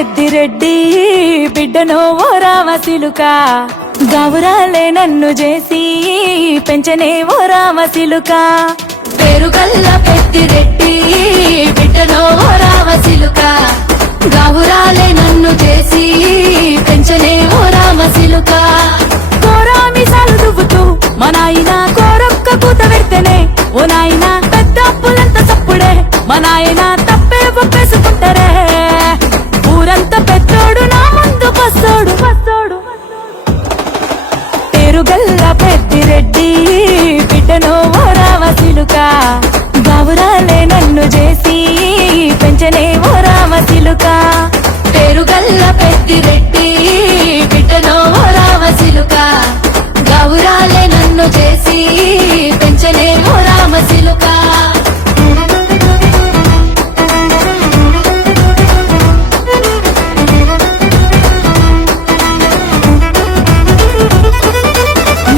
పెద్దిరెడ్డి బిడ్డనో ఓ రామసిలుక గౌరాలే నన్ను చేసి పెంచనే ఓ రామసిలుక పేరుగల్ల పెద్దిరెడ్డి బిడ్డనో ఓ రామసిలుక గౌరాలే నన్ను చేసి పెంచనే ఓ రామసిలుక కోరామిసాలు దువ్వుతూ మా నాయన కోరొక్క కూత పెడితేనే ఓ నాయన పెద్ద అప్పులంత సప్పుడే మా నాయన తప్పే ఒప్పేసుకుంటారే ఊరంతా పెద్దోడు నా ముందు వస్తాడు పేరుగల్ల పెద్దిరెడ్డి బిడ్డనో ఓ రామసిలుక గౌరాలే నన్ను చేసి పెంచనే ఓ రామసిలుక పేరుగల్ల పెద్దిరెడ్డి బిడ్డనో ఓ రామసిలుక గౌరాలే నన్ను చేసి పెంచనే ఓ రామసిలుక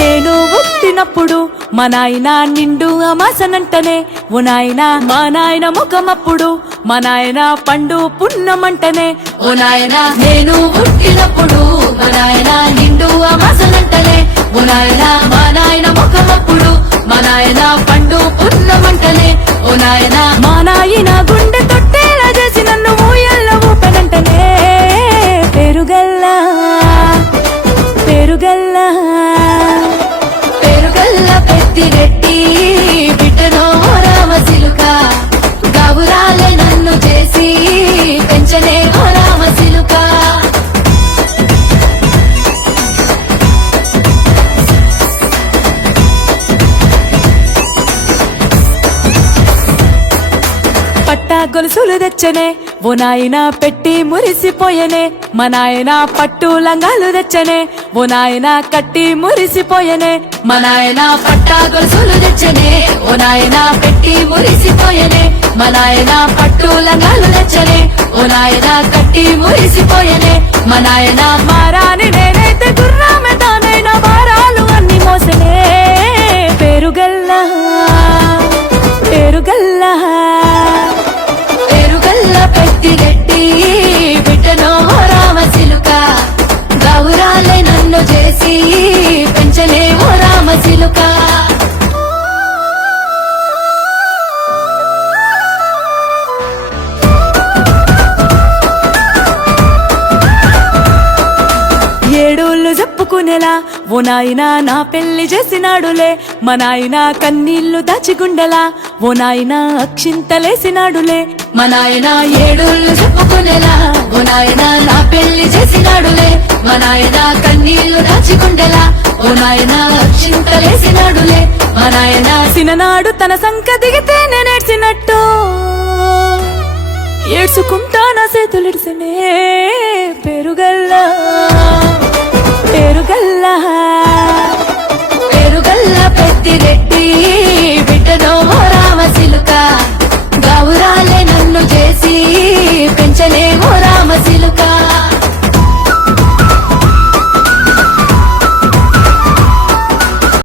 నేను పుట్టినప్పుడు మా నాయన నిండు అమాసనంటనే ఓ నాయన మా నాయన ముఖమప్పుడు మా నాయన పండు పున్నమంటనే ఓ నాయన నేను పుట్టినప్పుడు మా నాయన నిండు అమాసనంటనే ఓ నాయన మా నాయన ముఖమప్పుడు మా నాయన పండు పున్నమంటనే ఓ నాయన మా నాయన గుండె తొట్టేలా చేసి నన్ను ఊయల్ల ఊపనంటనే పేరుగల్లా పేరుగల్లా పేరుగల్ల పెద్దిరెడ్డి బిడ్డనో ఓ రామసిలుక గౌరాలే నన్ను చేసి పెంచనే ఓ రామసిలుక పట్టా గొలుసులు తెచ్చనే ఓ నాయన పెట్టి మురిసిపోయనే మా నాయన పట్టు లంగాలు తెచ్చనే ఓ నాయన కట్టి మురిసిపోయనే మా నాయన పట్టా గొలుసులు తెచ్చనే ఓ నాయన పెట్టి మురిసిపోయనే మా నాయన పట్టు లంగాలు తెచ్చనే ఓ నాయన కట్టి మురిసిపోయనే మా నాయన మారాని నేనైతే గుర్రామె తానైనా భారాలు అన్ని మోసనే పేరుగల్లా పేరుగల్లా పేరుగల్ల పెద్దిరెడ్డి బిడ్డనో ఓ రామసిలుక గౌరాలే నన్ను చేసి పెంచలే ఓ రామసిలుక ఏడోళ్ళు చెప్పుకునేలా ఓ నాయన నా పెళ్లి చేసినాడులే మా నాయన కన్నీళ్లు దాచిగుండెలా ఓ నాయన అక్షింతలేసినాడులే మా నాయన ఏడోళ్ళు చెప్పుకునేలా ఓ నాయన నా పెళ్లి చేసినాడులే మా నాయన కన్నీళ్లు దాచిగుండెలా ఓ నాయన అక్షింతలేసినాడులే మా నాయన సిననాడు తన సంక దిగితే నేనేడ్చినట్టు ఏడ్చుకుంటా నా చేతులిడిసినే పేరుగల్లా పేరుగల్లా